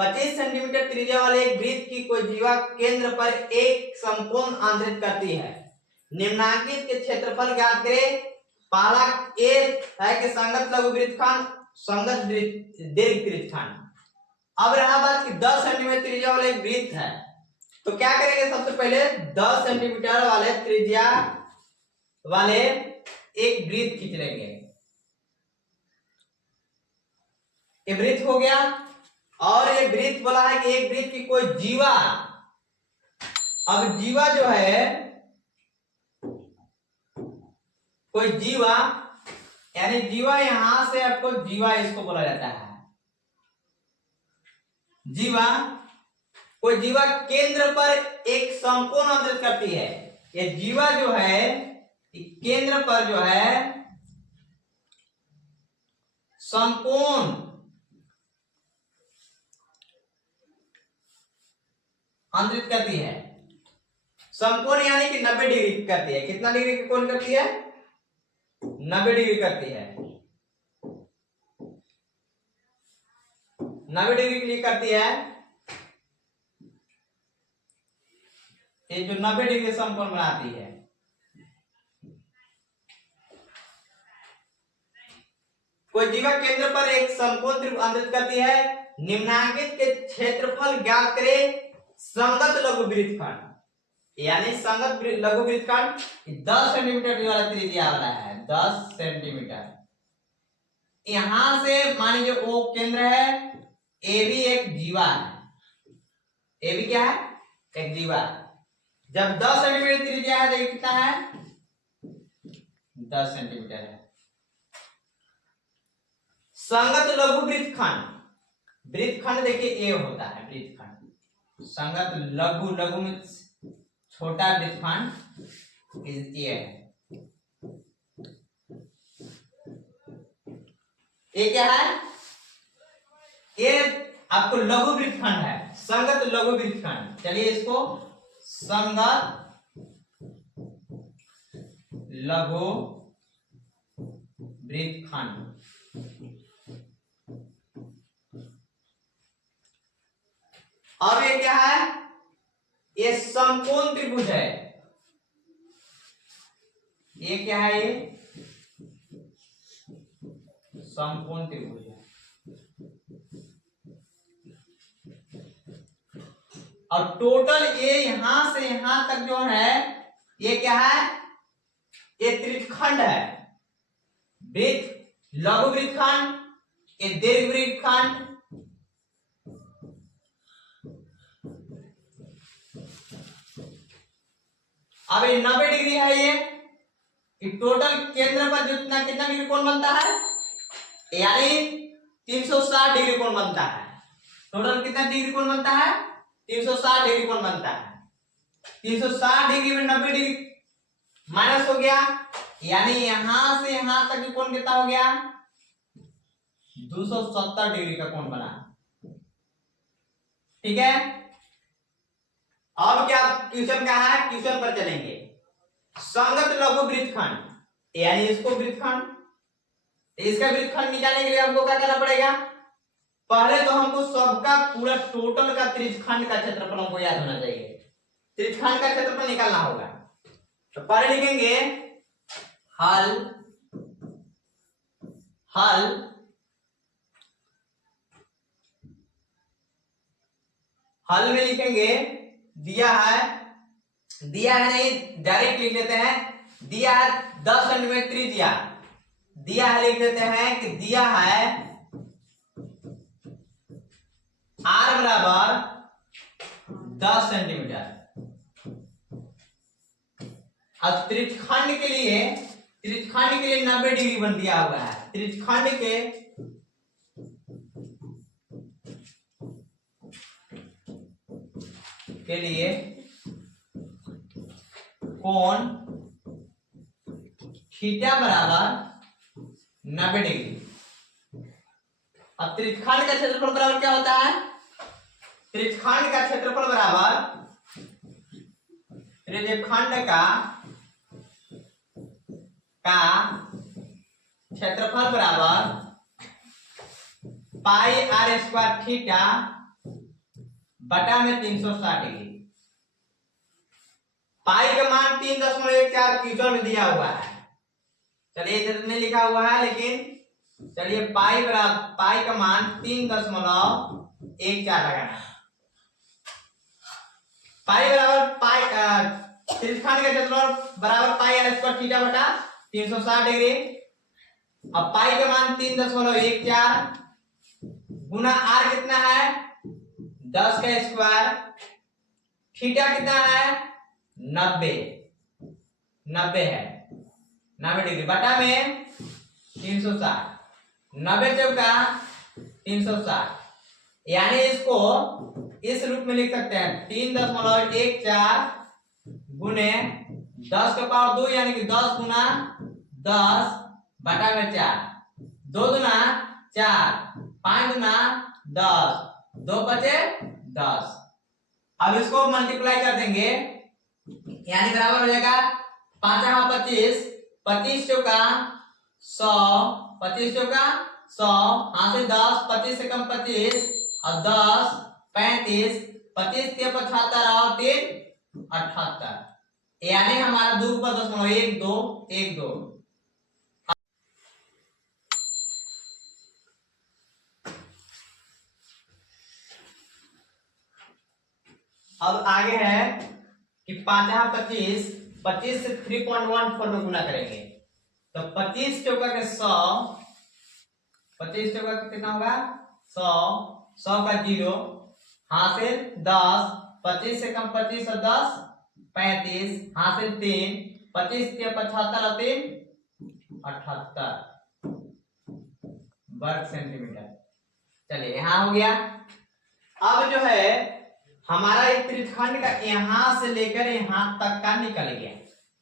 25 centimetre त्रिज्या वाले एक वृत्त की कोई जीवा केंद्र पर एक समकोण आंतरित करती है। निम्नांकित के क्षेत्रफल ज्ञात करें। पहला ए है कि संगत लघु वृत्तखंड, संगत दीर्घ वृत्तखंड। अब रहा बात कि 10 सेंटीमीटर त्रिज्या वाला एक वृत्त है, तो क्या करेंगे? सबसे पहले 10 सेंटीमीटर वाले त्रिज्या वाले एक वृत्त खींच लेंगे। ये वृत्त हो गया। और ये वृत्त बोला है कि एक वृत्त की कोई जीवा, अब जीवा जो है, कोई जीवा यानी जीवा यहां से आपको जीवा इसको बोला जाता है। जीवा, कोई जीवा केंद्र पर एक समकोण आंतरित करती है। ये जीवा जो है केंद्र पर जो है समकोण आंतरित करती है। समकोण यानी कि 90 डिग्री करती है। कितना डिग्री का कोण करती है? 90 डिग्री करती है। 90 डिग्री के लिए करती है। ये जो 90 डिग्री समकोण बनाती है। कोई जीवा केंद्र पर एक समकोण त्रिभुज आंतरित करती है। निम्नांकित के क्षेत्रफल ज्ञात करें। संगत लघु वृत्तखंड यानी संगत लघु वृत्तखंड 10 सेंटीमीटर वाला त्रिज्या वाला है। 10 सेंटीमीटर। यहां से मान लीजिए वो केंद्र है, ए भी एक जीवा है। ए भी क्या है? एक जीवा। जब 10 सेंटीमीटर त्रिज्या है तो कितना है? 10 सेंटीमीटर है। संगत लघु वृत्तखंड, वृत्तखंड देखिए ए होता है वृत्तखंड। संगत लघु, लघु में छोटा वृत्तखंड ये है। ये क्या है? ये आपको लघु वृत्तखंड है, संगत लघु वृत्तखंड। चलिए इसको संगत लघु वृत्तखंड। अब ये क्या है? ये समकोण त्रिभुज है। ये क्या है? ये समकोण त्रिभुज है। और टोटल ये यहां से यहां तक जो है ये क्या है? ये त्रिभुजखंड है। वृत्त, लघु वृत्तखंड, ये दीर्घ वृत्तखंड। अब ये 90 डिग्री है। ये टोटल केंद्र पर जितना कितना डिग्री कोण बनता है? यानी 360 डिग्री कोण बनता है। टोटल कितना डिग्री कोण बनता है? 360 डिग्री कोण बनता है। 360 डिग्री में 90 डिग्री माइनस हो गया, यानी यहां से यहां तक की कोण कितना हो गया? 270 डिग्री का कोण बना। ठीक है। अब क्या क्वेश्चन क्या है? क्वेश्चन पर चलेंगे। संगत लघु वृत्तखंड यानी इसको वृत्तखंड, इसका वृत्तखंड निकालने के लिए हमको क्या करना पड़ेगा? पहले तो हमको सबका पूरा टोटल का त्रिज्यखंड का क्षेत्रफल हमको याद होना चाहिए। त्रिज्यखंड का क्षेत्रफल निकालना होगा। तो पहले लिखेंगे हल, हल हल में लिखेंगे दिया है नहीं, डायरेक्ट लिख लेते हैं। दिया है 10 सेंटीमीटर त्रिज्या, दिया है लिख देते हैं कि दिया है r बराबर 10 सेंटीमीटर। अब त्रिज्यखंड के लिए 90 डिग्री बन दिया हुआ है। त्रिज्यखंड के लिए कोण थीटा बराबर 90 डिग्री। अब त्रिज्यखंड का क्षेत्रफल बराबर क्या होता है? त्रिज्यखंड का क्षेत्रफल बराबर त्रिज्यखंड का क्षेत्रफल बराबर पाई r स्क्वायर थीटा बटा में 360 डिग्री। पाई का मान 3.14 क्यूटन में दिया हुआ है। चलिए इधर नहीं लिखा हुआ है, लेकिन चलिए पाई बराबर पाई का मान 3.14 लगाना। पाई बराबर पाई त्रिज्यखंड का क्षेत्रफल बराबर पाई आर स्क्वायर थीटा बटा 360 डिग्री। अब पाई का मान 3.14 गुना आर कितना है 10 का स्क्वायर, थीटा कितना है 90 है 90 डिग्री बटा में 360 90 चौका 360, यानी इसको इस रूप में लिख सकते हैं 3.14 गुने 10 का पावर 2 यानी कि 10 गुना 10 बटा में 4, 2 गुना 4, 5 गुना 10, 2 बचे 10। अब इसको मल्टीप्लाई कर देंगे, यानी बराबर हो जाएगा 5 25, 25 चौका 100, 25 चौका 100, हाथ से 10, 25 से कम 25 और 10 35, 25 के 75 और 3 78, यानी हमारा 2.12 अब आगे है कि 5 25 से 3.14 में गुना करेंगे तो 25 चौका के 100, 25 चौका कितना होगा 100, 100 का 0, हासिल 10, 25 से कम 25 और 10 35, हासिल 3, 25 के 75 और 3 78 वर्ग सेंटीमीटर। चलिए यहां हो गया। अब जो है हमारा एक त्रिज्यखंड का यहां से लेकर यहां तक का निकल गया,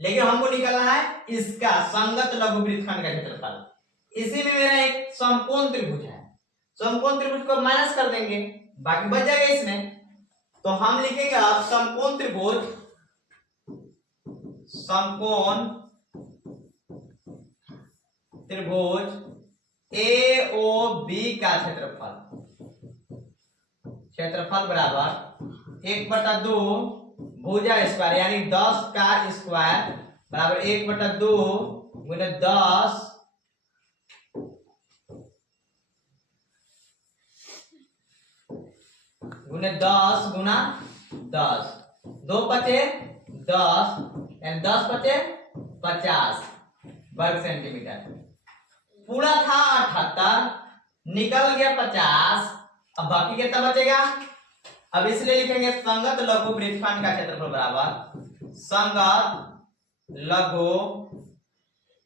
लेकिन हमको निकलना है इसका संगत लघु वृत्तखंड का क्षेत्रफल। इसी में मेरा एक समकोण त्रिभुज है, समकोण त्रिभुज को माइनस कर देंगे, बाकी बच जाएगा इसमें। तो हम लिखेंगे अब समकोण त्रिभुज, समकोण त्रिभुज AOB का क्षेत्रफल बराबर 1/2 भुजा स्क्वायर यानी 10 का स्क्वायर बराबर 1/2 गुने 10 गुने 10 गुना 10, 2 बचे 10 यानी 10 बचे 50 वर्ग सेंटीमीटर। पूरा था 78, निकल गया 50, अब बाकी कितना बचेगा। अब इसलिए लिखेंगे संगत लघु वृत्तखंड का क्षेत्रफल बराबर संगत लघु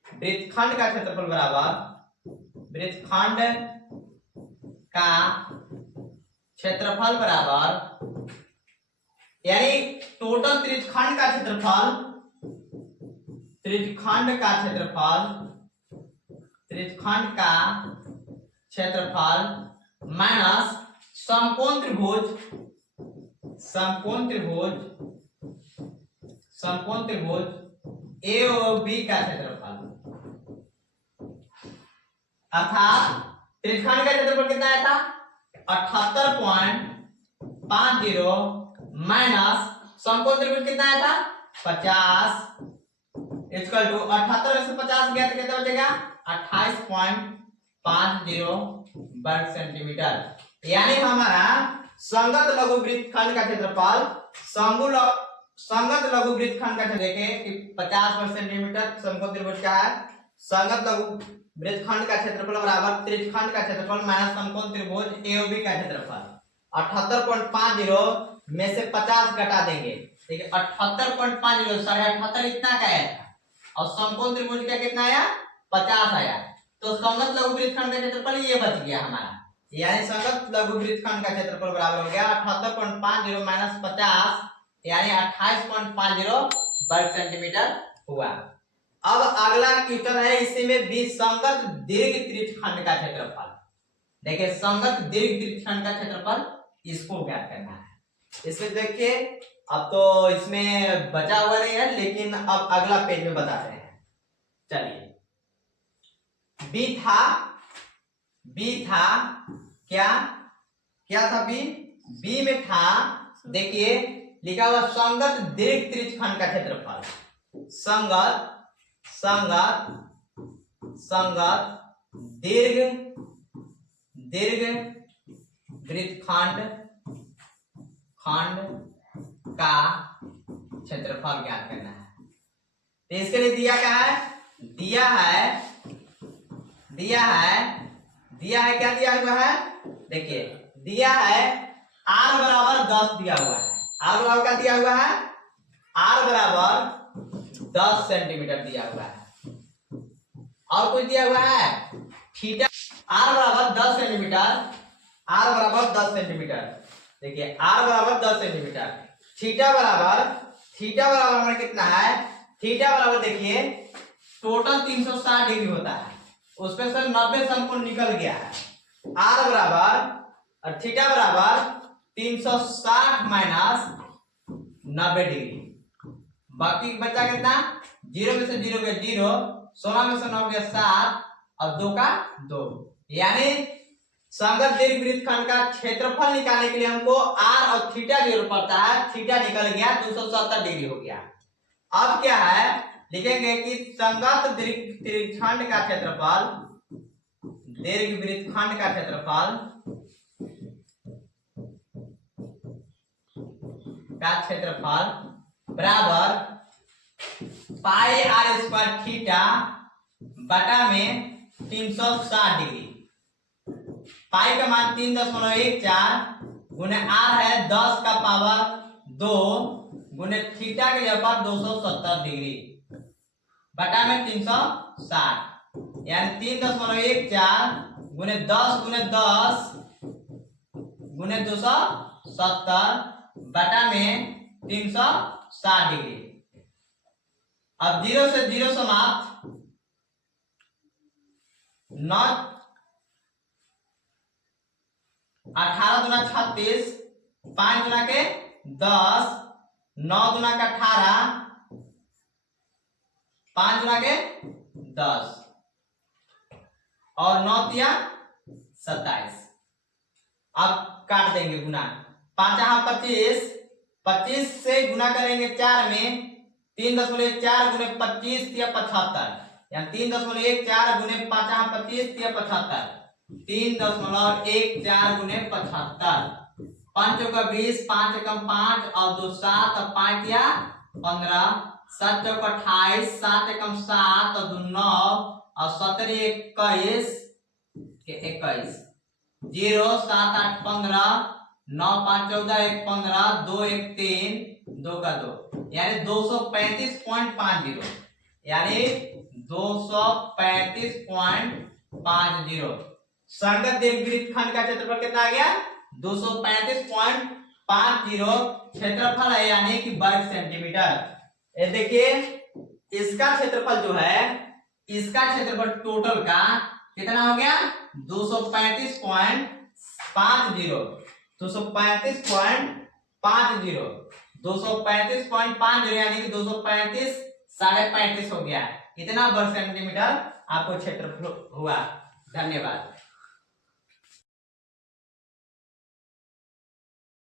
वृत्तखंड का क्षेत्रफल बराबर वृत्तखंड का क्षेत्रफल बराबर, यानी टोटल त्रिज्यखंड का क्षेत्रफल, त्रिज्यखंड का क्षेत्रफल माइनस समकोण त्रिभुज AOB का क्षेत्रफल, अर्थात त्रिज्यखंड का क्षेत्रफल कितना आया था 78.50 माइनस समकोण त्रिभुज कितना आया था 50 इक्वल टू 78 में से 50 गया तो कितना बचेगा 28.50 वर्ग सेंटीमीटर। यानी हमारा संगत लघु वृत्तखंड का क्षेत्रफल संगत लघु वृत्तखंड का देखें कि 50 वर्ग सेंटीमीटर समकोण त्रिभुज का है। संगत लघु वृत्तखंड का क्षेत्रफल बराबर त्रिज्यखंड का क्षेत्रफल माइनस समकोण त्रिभुज AOB का क्षेत्रफल। 78.50 में से 50 घटा देंगे, देखिए 78.50 78.5 इतना का आया था और समकोण त्रिभुज का कितना आया 50 आया, तो संगत लघु वृत्तखंड का क्षेत्रफल ये बच गया हमारा, यानी संगत लघु वृत्तखंड का क्षेत्रफल बराबर हो गया 78.50 माइनस 50 यानी 28.50 वर्ग सेंटीमीटर हुआ। अब अगला क्वेश्चन है, इसी में विसंगत दीर्घ त्रिज्यखंड का क्षेत्रफल। देखिए संगत दीर्घ त्रिज्यखंड का क्षेत्रफल इसको ज्ञात करना है। इसमें देखिए अब तो इसमें बचा हुआ नहीं है, लेकिन अब अगला पेज में बताते हैं। चलिए बी था क्या था बी बी में था, देखिए लिखा हुआ संगत दीर्घ त्रिज्यखंड का क्षेत्रफल। संगत दीर्घ वृत्तखंड का क्षेत्रफल ज्ञात करना है। तो इसके लिए दिया क्या है, दिया है क्या दिया हुआ है, देखिए दिया है r बराबर 10 दिया हुआ है। r बराबर क्या दिया हुआ है, r बराबर 10 सेंटीमीटर दिया हुआ है। और कुछ दिया हुआ है, थीटा r बराबर 10 सेंटीमीटर, देखिए r बराबर 10 सेंटीमीटर। थीटा बराबर हमारा कितना है, थीटा बराबर देखिए टोटल 360 डिग्री होता है, उसमें से 90 समकोण निकल गया है। r बराबर और थीटा बराबर 360 माइनस 90 डिग्री, बाकी बचा कितना, 0 में से 0 गया 0, 16 में से 9 गया 7 और 2 का 2। यानी संगत दीर्घ वृत्तखंड का क्षेत्रफल निकालने के लिए हमको r और थीटा की जरूरत पड़ता है। थीटा निकल गया 270 डिग्री हो गया। अब क्या है, लिखेंगे कि संगत दीर्घ त्रिज्यखंड का क्षेत्रफल, दीर्घ वृत्तखंड का क्षेत्रफल बराबर पाई आर स्क्वायर थीटा बटा में 360 डिग्री। पाई का मान 3.14 गुने आर है 10 का पावर 2 गुने थीटा के जगह पर 270 डिग्री बटा में 360, यानी 3.14 गुने 10 गुने 270 बटा में 360 डिग्री। अब 0 से 0 समाप्त, 9 18 दुना 36, 5 दुना के 10, 9 दुना का 18, 5 दुना के 10 और 9 तिया 27। अब काट देंगे गुना, 5 25, 25 से गुना करेंगे 4 में, 3.14 गुने 25 तिया 75, यानी 3.14 गुने 5 25 तिया 75, 3.14 गुने 75, 5 का 20, 5 कम 5 और 2 7 और 5 या 15, 7 चौक 28, 7 कम 7 और 2 9 और 17 21 के 21, 0 7 8 15, 9 5 14 1 15, 2 1 3, 2 का 2, यानी 235.50, यानी 235.50। संगत दीर्घ वृत्तखंड का क्षेत्रफल कितना आ गया, 235.50 क्षेत्रफल है, यानी कि वर्ग सेंटीमीटर। ये देखिए इसका क्षेत्रफल जो है, इसका क्षेत्रफल टोटल का कितना हो गया, 235.50, 235.50 यानी कि 235 35.5 हो गया, इतना वर्ग सेंटीमीटर आपको क्षेत्रफल हुआ। धन्यवाद।